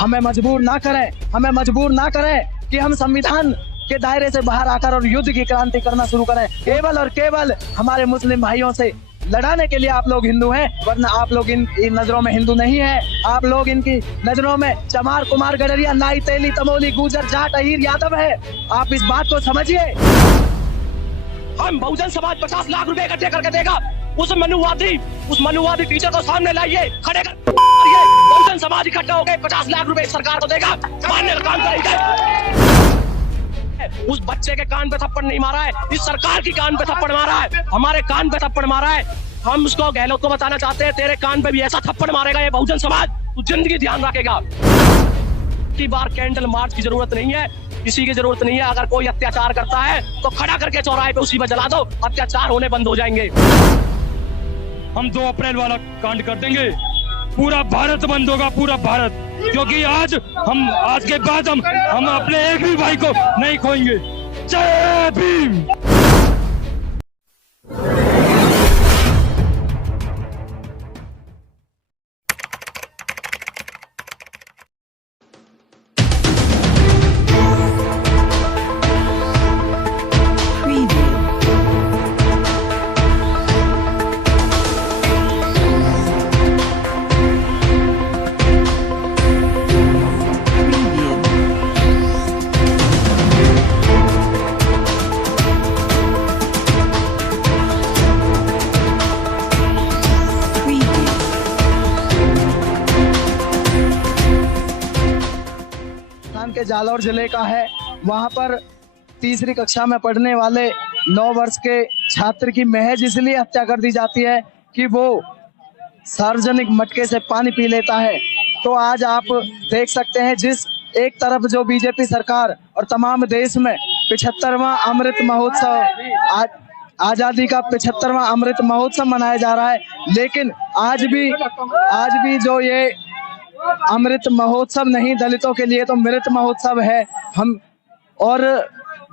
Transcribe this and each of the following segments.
हमें मजबूर ना करें, हमें मजबूर ना करें कि हम संविधान के दायरे से बाहर आकर और युद्ध की क्रांति करना शुरू करें। केवल और केवल हमारे मुस्लिम भाइयों से लड़ाने के लिए आप लोग हिंदू हैं, वरना आप लोग इन नजरों में हिंदू नहीं है। आप लोग इनकी नजरों में चमार, कुमार, गडरिया, नाई, तेली, तमोली, गुजर, जाट, अहीर, यादव है। आप इस बात को समझिए। हम बहुजन समाज 50 लाख रुपए इकट्ठे करके देगा। उस मनुवादी टीचर को सामने लाइए, खड़े कर बहुजन समाज इकट्ठा हो गए 50 लाख रुपए सरकार को देगा, मानने का काम करेगा। उस बच्चे के कान पे थप्पड़ नहीं मारा है, इस सरकार की कान पे थप्पड़ मारा है, हमारे कान पे थप्पड़ मारा है। हम उसको, गहलोत को बताना चाहते हैं, तेरे कान पे भी ऐसा थप्पड़ मारेगा ये बहुजन समाज, तू जिंदगी ध्यान रखेगा। की बार कैंडल मार्च की जरूरत नहीं है, किसी की जरूरत नहीं है। अगर कोई अत्याचार करता है तो खड़ा करके चौराहे पे उसी पर जला दो, अत्याचार होने बंद हो जाएंगे। हम 2 अप्रैल वाला कांड कर देंगे, पूरा भारत बंद होगा, पूरा भारत, क्योंकि आज के बाद हम अपने एक भी भाई को नहीं खोएंगे। जय भीम। के जालौर जिले का है। वहां पर तीसरी कक्षा में पढ़ने वाले 9 वर्ष के छात्र की महज इसलिए हत्या कर दी जाती है कि वो सार्वजनिक मटके से पानी पी लेता है। तो आज आप देख सकते हैं, जिस एक तरफ जो बीजेपी सरकार और तमाम देश में 75वां अमृत महोत्सव, आजादी का 75वां अमृत महोत्सव मनाया जा रहा है, लेकिन आज भी जो ये अमृत महोत्सव नहीं, दलितों के लिए तो मृत महोत्सव है। हम और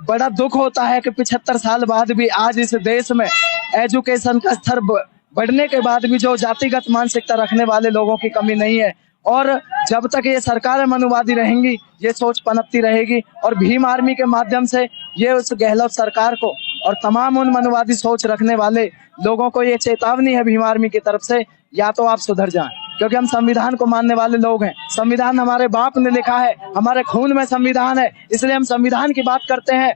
बड़ा दुख होता है कि 75 साल बाद भी आज इस देश में एजुकेशन का स्तर बढ़ने के बाद भी जो जातिगत मानसिकता रखने वाले लोगों की कमी नहीं है। और जब तक ये सरकार मनुवादी रहेंगी, ये सोच पनपती रहेगी। और भीम आर्मी के माध्यम से ये उस गहलोत सरकार को और तमाम उन मनुवादी सोच रखने वाले लोगों को ये चेतावनी है भीम आर्मी की तरफ से, या तो आप सुधर जाएं, क्योंकि हम संविधान को मानने वाले लोग हैं। संविधान हमारे बाप ने लिखा है, हमारे खून में संविधान है, इसलिए हम संविधान की बात करते हैं।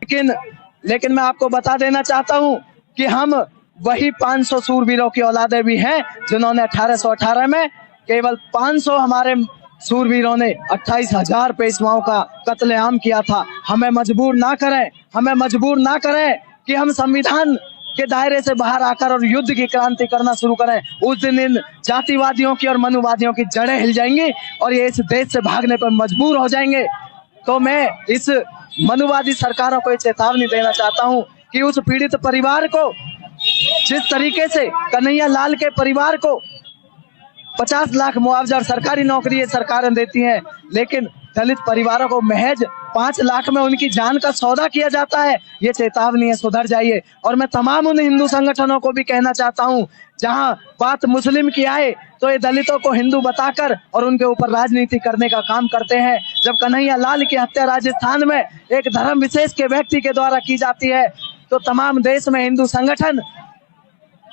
लेकिन मैं आपको बता देना चाहता हूं कि हम वही 500 सूरवीरों की औलादे भी हैं जिन्होंने 1818 में केवल 500 हमारे सूरवीरों ने 28,000 पेशवाओं का कत्लेआम किया था। हमें मजबूर ना करें कि हम संविधान के दायरे से बाहर आकर और युद्ध की क्रांति करना शुरू करें। उस दिन इन जातिवादियों की और मनुवादियों की जड़ें हिल जाएंगी और ये इस देश से भागने पर मजबूर हो जाएंगे। तो मैं इस मनुवादी सरकारों को चेतावनी देना चाहता हूं कि उस पीड़ित परिवार को, जिस तरीके से कन्हैया लाल के परिवार को 50 लाख मुआवजा और सरकारी नौकरी सरकारें देती हैं, लेकिन दलित परिवारों को महज 5 लाख में उनकी जान का सौदा किया जाता है। ये चेतावनी है, सुधर जाइए। और मैं तमाम उन हिंदू संगठनों को भी कहना चाहता हूँ, जहाँ बात मुस्लिम की आए तो ये दलितों को हिंदू बताकर और उनके ऊपर राजनीति करने का काम करते हैं। जब कन्हैया लाल की हत्या राजस्थान में एक धर्म विशेष के व्यक्ति के द्वारा की जाती है, तो तमाम देश में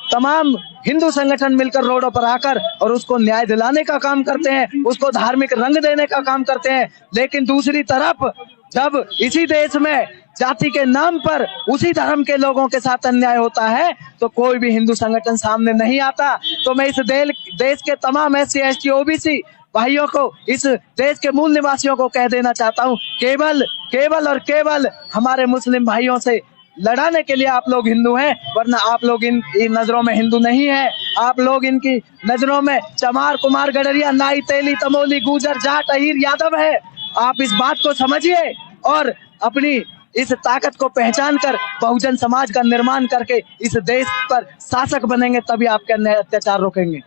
तमाम हिंदू संगठन मिलकर रोडों पर आकर और उसको न्याय दिलाने का काम करते हैं, उसको धार्मिक रंग देने का काम करते हैं। लेकिन दूसरी तरफ जब इसी देश में जाति के नाम पर उसी धर्म के लोगों के साथ अन्याय होता है तो कोई भी हिंदू संगठन सामने नहीं आता। तो मैं इस देश के तमाम SC ST OBC भाइयों को, इस देश के मूल निवासियों को कह देना चाहता हूँ, केवल हमारे मुस्लिम भाइयों से लड़ाने के लिए आप लोग हिंदू हैं, वरना आप लोग इन नजरों में हिंदू नहीं है। आप लोग इनकी नजरों में चमार, कुमार, गडरिया, नाई, तेली, तमोली, गुजर, जाट, अहीर, यादव है। आप इस बात को समझिए और अपनी इस ताकत को पहचान कर बहुजन समाज का निर्माण करके इस देश पर शासक बनेंगे, तभी आपके अन्याय अत्याचार रोकेंगे।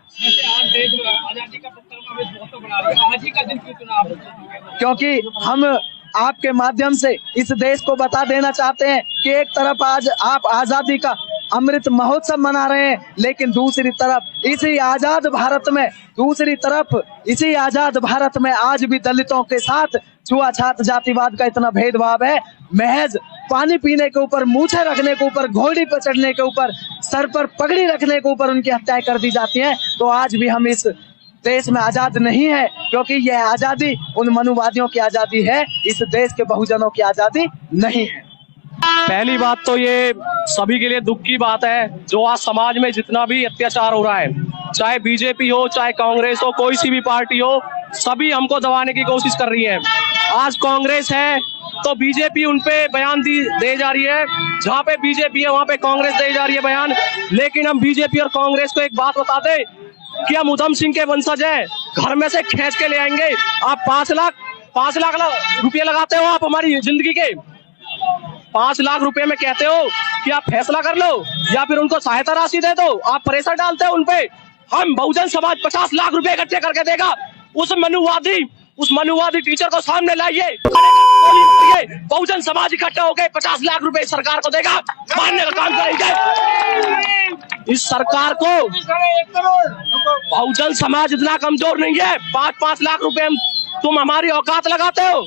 क्योंकि हम आपके माध्यम से इस देश को बता देना चाहते हैं कि एक तरफ आज आप आजादी का अमृत महोत्सव मना रहे हैं, लेकिन दूसरी तरफ इसी आजाद भारत में आज भी दलितों के साथ छुआछात जातिवाद का इतना भेदभाव है। महज पानी पीने के ऊपर, मूछें रखने के ऊपर, घोड़ी पर चढ़ने के ऊपर, सर पर पगड़ी रखने के ऊपर उनकी हत्याएं कर दी जाती हैं। तो आज भी हम इस देश में आजाद नहीं है, क्योंकि यह आजादी उन मनुवादियों की आजादी है, इस देश के बहुजनों की आजादी नहीं है। पहली बात तो ये सभी के लिए दुख की बात है, जो आज समाज में जितना भी अत्याचार हो रहा है, चाहे बीजेपी हो, चाहे कांग्रेस हो, कोई सी भी पार्टी हो, सभी हमको दबाने की कोशिश कर रही है। आज कांग्रेस है तो बीजेपी उन पे बयान दे जा रही है, जहाँ पे बीजेपी है वहाँ पे कांग्रेस दे जा रही है बयान। लेकिन हम बीजेपी और कांग्रेस को एक बात बता दें कि हम उधम सिंह के वंशज हैं, घर में से खींच के ले आएंगे। आप 5 लाख रुपये लगाते हो आप हमारी जिंदगी के, 5 लाख रुपए में कहते हो कि आप फैसला कर लो या फिर उनको सहायता राशि दे दो, आप प्रेशर डालते हो उनपे। हम बहुजन समाज 50 लाख रुपए इकट्ठे करके देगा। उस मनुवादी टीचर को सामने लाइए, बहुजन समाज इकट्ठा होकर 50 लाख रुपए सरकार को देगा, मारने का काम करेंगे। इस सरकार को बहुजन समाज इतना कमजोर नहीं है, 5-5 लाख रुपए तुम हमारी औकात लगाते हो।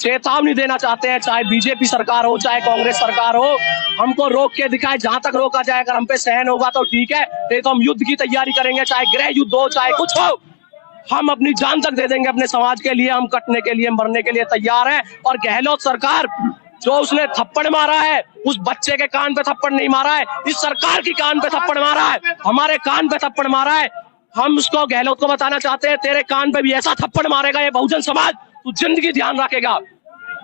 चेतावनी देना चाहते हैं, चाहे बीजेपी सरकार हो, चाहे कांग्रेस सरकार हो, हमको रोक के दिखाए, जहां तक रोका जाए। अगर हम पे सहन होगा तो ठीक है, नहीं तो हम युद्ध की तैयारी करेंगे, चाहे गृह युद्ध हो, चाहे कुछ हो, हम अपनी जान तक दे देंगे अपने समाज के लिए। हम कटने के लिए, मरने के लिए तैयार हैं। और गहलोत सरकार, जो उसने थप्पड़ मारा है, उस बच्चे के कान पे थप्पड़ नहीं मारा है, इस सरकार की कान पे थप्पड़ मारा है, हमारे कान पे थप्पड़ मारा है। हम उसको, गहलोत को बताना चाहते हैं, तेरे कान पे भी ऐसा थप्पड़ मारेगा ये बहुजन समाज, तू जिंदगी ध्यान रखेगा।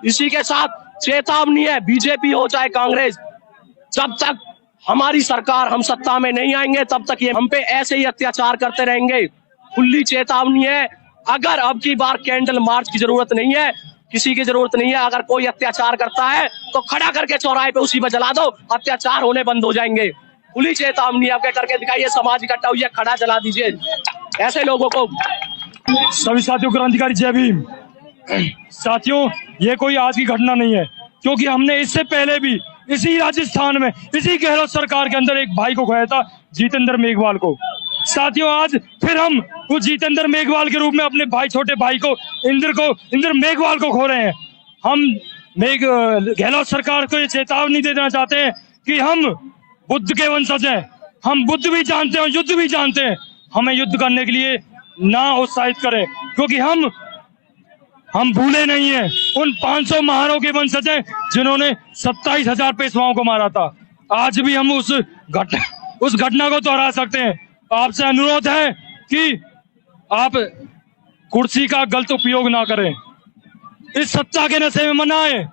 इसी के साथ चेतावनी है, बीजेपी हो चाहे कांग्रेस, जब तक हमारी सरकार, हम सत्ता में नहीं आएंगे, तब तक ये हम पे ऐसे ही अत्याचार करते रहेंगे। खुली चेतावनी है, अगर अब की बार कैंडल मार्च की जरूरत नहीं है, किसी की जरूरत नहीं है। अगर कोई अत्याचार करता है तो खड़ा करके चौराहे पे उसी पे जला दो, अत्याचार होने बंद हो जाएंगे। खुली चेतावनी आपके करके दिखाइए, समाज इकट्ठा हुई है, खड़ा जला दीजिए ऐसे लोगों को। सभी साथियों, क्रांतिकारी जय भीम। साथियों, ये कोई आज की घटना नहीं है, क्योंकि हमने इससे पहले भी इसी राजस्थान में, इसी गहलोत सरकार के अंदर एक भाई को खोया था, जितेंद्र मेघवाल को। साथियों, आज फिर हम उस जितेंद्र मेघवाल के रूप में अपने भाई, छोटे भाई को, इंद्र मेघवाल को खो रहे हैं। हम गहलोत सरकार को ये चेतावनी देना चाहते हैं कि हम बुद्ध के वंशज हैं, हम बुद्ध भी जानते हैं, युद्ध भी जानते हैं। हमें युद्ध करने के लिए ना उत्साहित करें, क्योंकि हम भूले नहीं हैं उन 500 महारों के वंशज हैं जिन्होंने 27,000 पेशवाओं को मारा था। आज भी हम उस घटना को दोहरा सकते हैं। आपसे अनुरोध है कि आप कुर्सी का गलत उपयोग ना करें, इस सत्ता के नशे में मनाएं।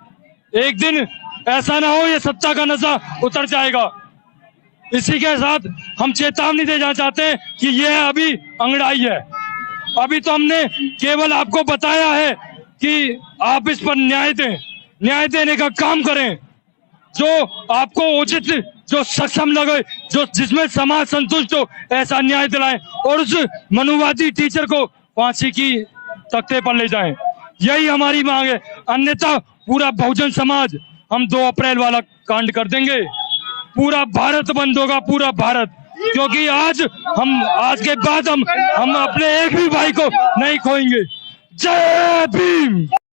एक दिन ऐसा ना हो ये सत्ता का नशा उतर जाएगा। इसी के साथ हम चेतावनी देना चाहते हैं कि यह अभी अंगड़ाई है। अभी तो हमने केवल आपको बताया है कि आप इस पर न्याय देने का काम करें, जो आपको उचित, जो सक्षम लगे, जो जिसमें समाज संतुष्ट हो, ऐसा न्याय दिलाएं और उस मनुवादी टीचर को फांसी की तख्ते पर ले जाएं। यही हमारी मांग है। अन्यथा पूरा बहुजन समाज हम 2 अप्रैल वाला कांड कर देंगे। पूरा भारत बंद होगा, पूरा भारत, क्योंकि आज के बाद हम अपने एक भी भाई को नहीं खोएंगे। जय भीम।